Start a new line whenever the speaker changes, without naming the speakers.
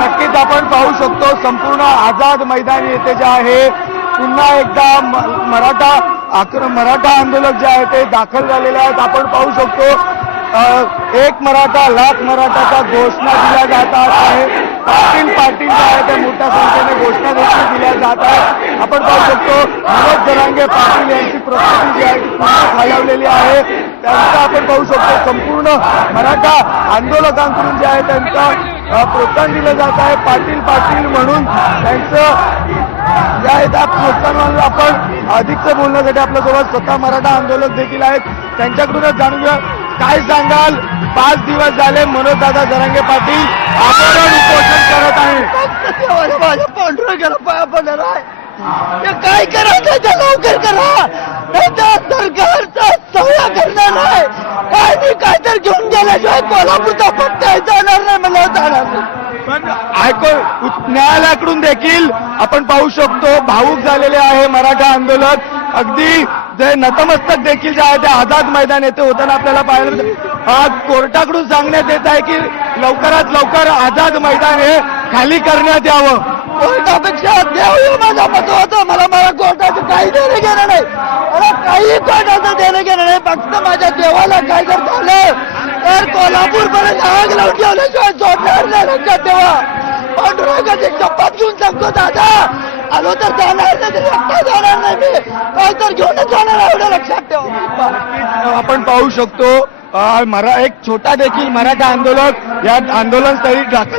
नक्कीच आपण पाहू शकतो संपूर्ण आझाद मैदान येथे जे आहे पुन्हा एकदा मराठा आक्र मराठा आंदोलक जे आहे ते दाखल झालेले आहेत. आपण पाहू शकतो एक मराठा लाख मराठाचा घोषणा दिल्या जात आहे. पाटील पाटील जे आहे ते मोठ्या संख्येने घोषणा देखील दिल्या जात आहे आपण पाहू शकतो मनोज जरांगे पाटील यांची प्रकृती जी आहे ती खालावलेली आहे. त्यांचा आपण पाहू शकतो संपूर्ण मराठा आंदोलकांकडून जे आहे त्यांचा प्रोत्साहन दिलं जात आहे. पाटील पाटील म्हणून त्यांचं जे आहे त्या प्रोत्साहनावर आपण अधिकचं बोलण्यासाठी आपल्यासोबत स्वतः मराठा आंदोलक देखील आहेत. त्यांच्याकडूनच जाणून घ्या काय सांगाल? पाच दिवस झाले मनोज दादा जरांगे पाटील आमरण उपोषण करत आहे
माझ्या पांढऱ्याला पाया पडणार आहे. काय करायचं लवकर करा. नाही सरकारचा करणार नाही काय मी काय तर घेऊन गेल्याशिवाय कोल्हापूरचा पट्टा जाणार नाही मला जाणार नाही.
पण हायकोर्ट उच्च न्यायालयाकडून देखील आपण पाहू शकतो भाऊक झालेले आहे मराठा आंदोलक. अगदी जे नतमस्तक देखील जे आहे ते आझाद मैदान येथे होताना आपल्याला पाहायला. आज कोर्टाकडून सांगण्यात येत आहे की लवकरात लवकर आझाद मैदान हे खाली करण्यात यावं.
कोर्टापेक्षा देव हे माझा मत होतं मला मला कोर्टाचं काही देणं घेणं नाही. मला काही कोर्टाचं देणं घेणं नाही. फक्त माझ्या देवाला काय जर झालं तर कोल्हापूर आग लावून ठेवल्याशिवाय जोडणार नाही लक्षात ठेवा पांडुरंगाची शपथ घेऊन सांगतो दादा आलो तर जाणार नाही तर एकटा जाणार नाही मी. काय तर घेऊनच जाणार एवढं लक्षात ठेवा.
आपण पाहू शकतो मरा एक छोटा देखील मराठा आंदोलक या आंदोलन स्थळी